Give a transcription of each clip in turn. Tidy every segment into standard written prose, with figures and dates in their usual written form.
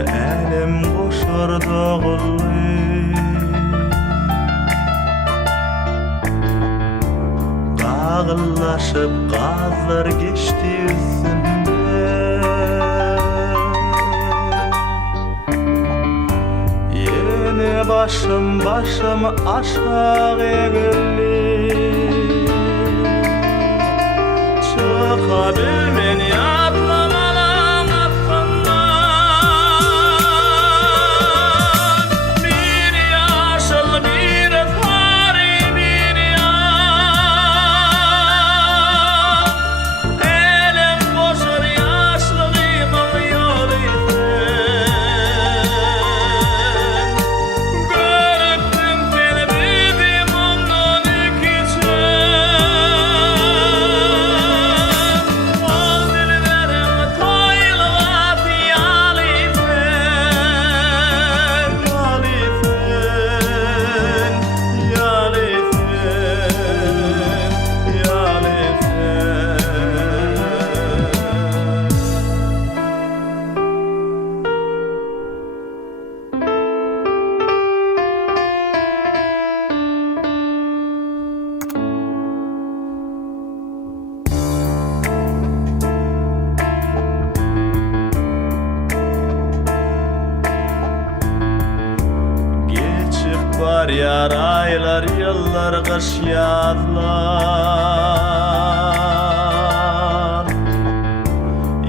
elim koşar dağıllı. Ağıllaşıp gazlar geçti üstümden. Yeni başım aşağı eğildi. Çıkabilmen yatlamalan aklımdan. Bir yaşıl bir fari bir yan. Elim boşur yaşlığımın yol isen. Görüktüm seni bildim onun için. Var yar aylar yıllar kış yazlar.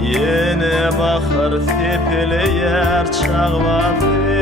Yeni bahar tepeler çağ vakti.